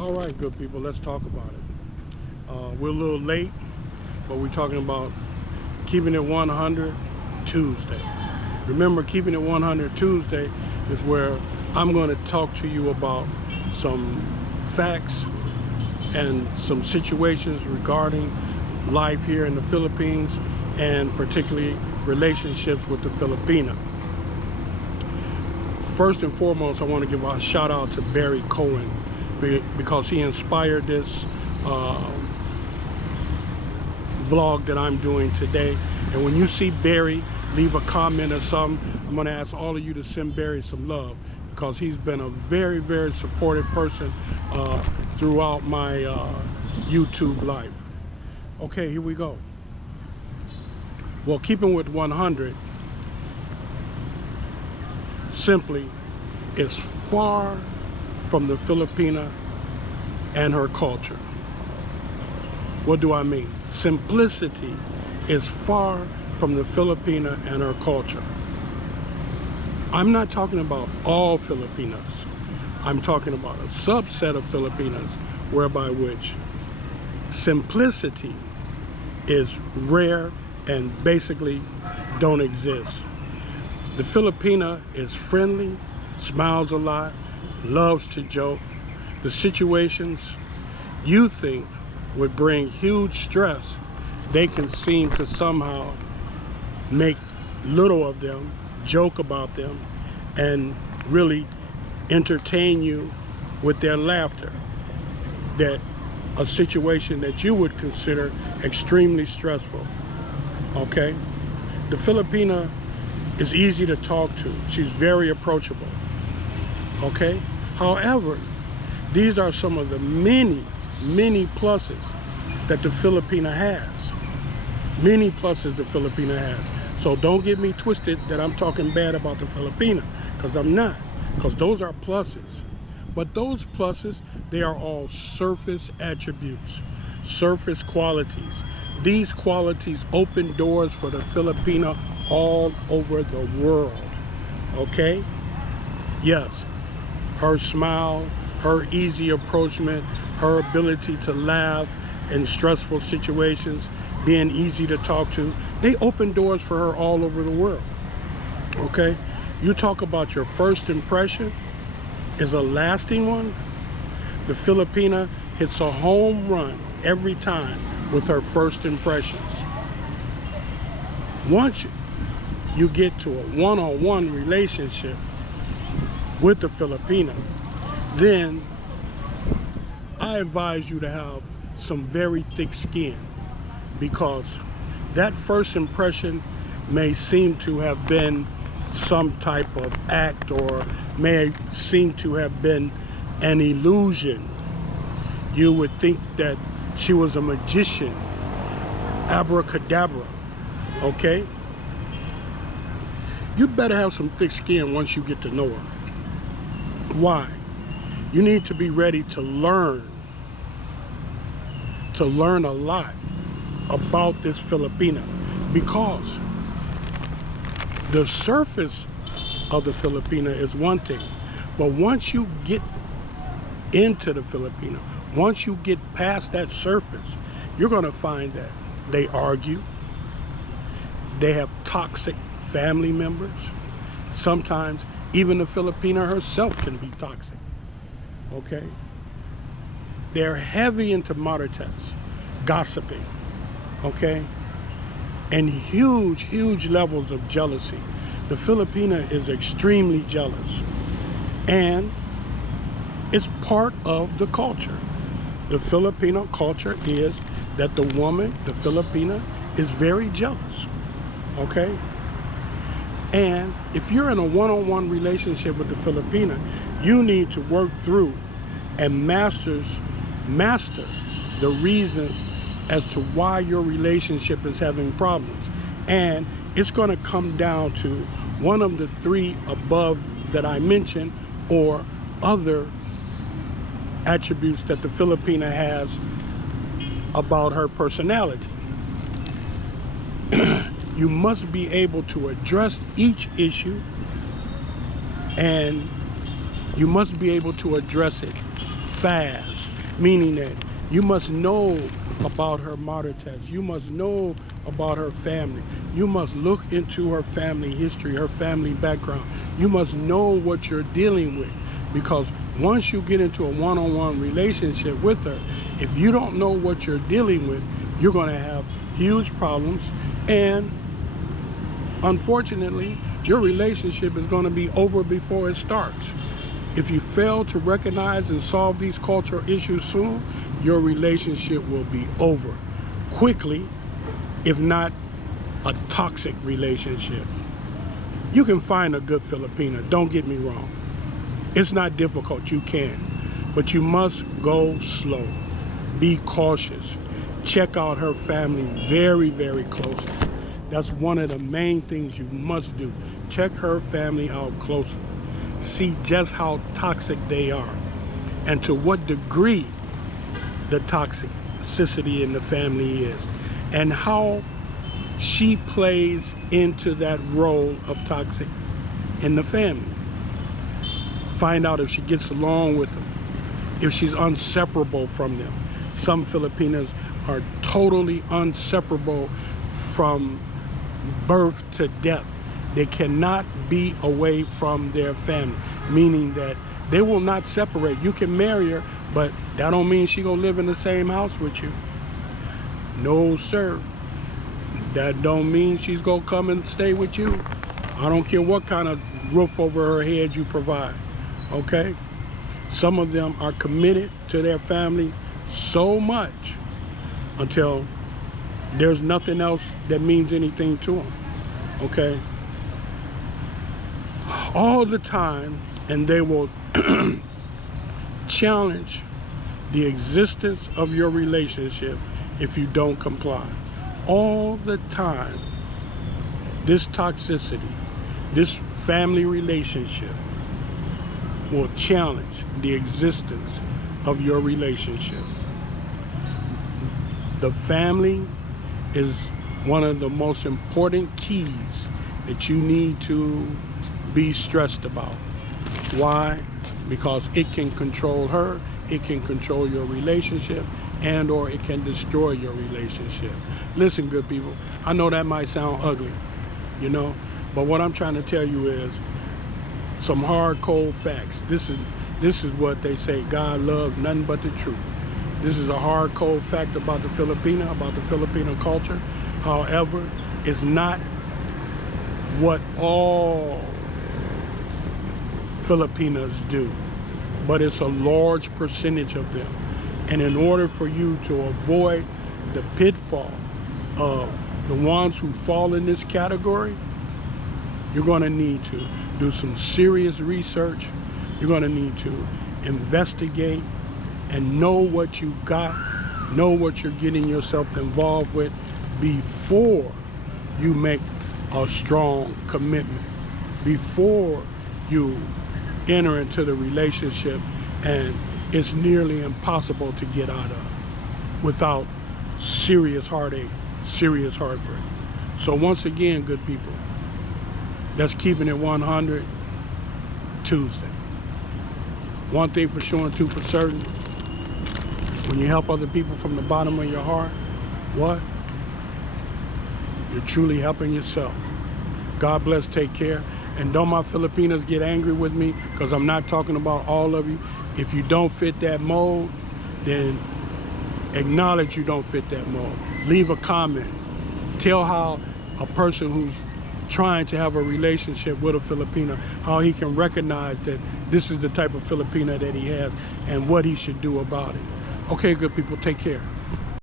All right, good people, let's talk about it. We're a little late, but we're talking about keeping it 100 Tuesday. Remember, keeping it 100 Tuesday is where I'm going to talk to you about some facts and some situations regarding life here in the Philippines, and particularly relationships with the Filipina. First and foremost, I want to give a shout out to Barry Cohen, because he inspired this vlog that I'm doing today. And when you see Barry, leave a comment or something. I'm going to ask all of you to send Barry some love, because he's been a very, very supportive person throughout my YouTube life. Okay, here we go. Well, keeping with 100 simply is far from the Filipina and her culture. What do I mean? Simplicity is far from the Filipina and her culture. I'm not talking about all Filipinas. I'm talking about a subset of Filipinas whereby which simplicity is rare and basically don't exist. The Filipina is friendly, smiles a lot, loves to joke. The situations you think would bring huge stress, they can seem to somehow make little of them, joke about them, and really entertain you with their laughter. That a situation that you would consider extremely stressful. Okay? The Filipina is easy to talk to. She's very approachable. Okay? However, these are some of the many pluses that the Filipina has. Many pluses the Filipina has. So don't get me twisted that I'm talking bad about the Filipina, because I'm not. Because those are pluses. But those pluses, they are all surface attributes, surface qualities. These qualities open doors for the Filipina all over the world. Okay? Yes. Her smile, her easy approachment, her ability to laugh in stressful situations, being easy to talk to, they open doors for her all over the world. Okay? You talk about your first impression is a lasting one. The Filipina hits a home run every time with her first impressions. Once you get to a one-on-one relationship with the Filipina, then I advise you to have some very thick skin, because that first impression may seem to have been some type of act, or may seem to have been an illusion. You would think that she was a magician, abracadabra. Okay? You better have some thick skin once you get to know her. Why? You need to be ready to learn a lot about this Filipina, because the surface of the Filipina is one thing, but once you get into the Filipina, once you get past that surface, you're going to find that they argue, they have toxic family members. Sometimes even the Filipina herself can be toxic. Okay? They're heavy into marites, gossiping. Okay? And huge levels of jealousy. The Filipina is extremely jealous, and it's part of the culture. The Filipino culture is that the woman, the Filipina, is very jealous. Okay? And if you're in a one-on-one relationship with the Filipina, you need to work through and master the reasons as to why your relationship is having problems. And it's going to come down to one of the three above that I mentioned, or other attributes that the Filipina has about her personality. You must be able to address each issue, and you must be able to address it fast, meaning that you must know about her martyr test. You must know about her family. You must look into her family history, her family background. You must know what you're dealing with, because once you get into a one-on-one relationship with her, if you don't know what you're dealing with, you're going to have huge problems, and unfortunately, your relationship is going to be over before it starts. If you fail to recognize and solve these cultural issues soon, your relationship will be over quickly, if not a toxic relationship. You can find a good Filipina, don't get me wrong. It's not difficult, you can. But you must go slow. Be cautious. Check out her family very, very closely. That's one of the main things you must do. Check her family out closely. See just how toxic they are, and to what degree the toxicity in the family is, and how she plays into that role of toxic in the family. Find out if she gets along with them, if she's inseparable from them. Some Filipinas are totally inseparable from birth to death. They cannot be away from their family, meaning that they will not separate. You can marry her, but that don't mean she gonna live in the same house with you. No, sir. That don't mean she's gonna come and stay with you. I don't care what kind of roof over her head you provide, okay? Some of them are committed to their family so much until there's nothing else that means anything to them, okay? All the time, and they will challenge the existence of your relationship if you don't comply. All the time, this toxicity, this family relationship will challenge the existence of your relationship. The family is one of the most important keys that you need to be stressed about. Why? Because it can control her, it can control your relationship, and or it can destroy your relationship. Listen, good people, I know that might sound ugly, you know, but what I'm trying to tell you is some hard, cold facts. This is what they say: God loves nothing but the truth. This is a hard, cold fact about the Filipina, about the Filipino culture. However, it's not what all Filipinas do, but it's a large percentage of them. And in order for you to avoid the pitfall of the ones who fall in this category, you're going to need to do some serious research. You're going to need to investigate and know what you got, know what you're getting yourself involved with before you make a strong commitment, before you enter into the relationship and it's nearly impossible to get out of without serious heartache, serious heartbreak. So once again, good people, that's Keeping It 100 Tuesday. One thing for sure and two for certain: when you help other people from the bottom of your heart, what? You're truly helping yourself. God bless, take care. And don't my Filipinas get angry with me, because I'm not talking about all of you. If you don't fit that mold, then acknowledge you don't fit that mold. Leave a comment. Tell how a person who's trying to have a relationship with a Filipina, how he can recognize that this is the type of Filipina that he has and what he should do about it. Okay, good people, take care.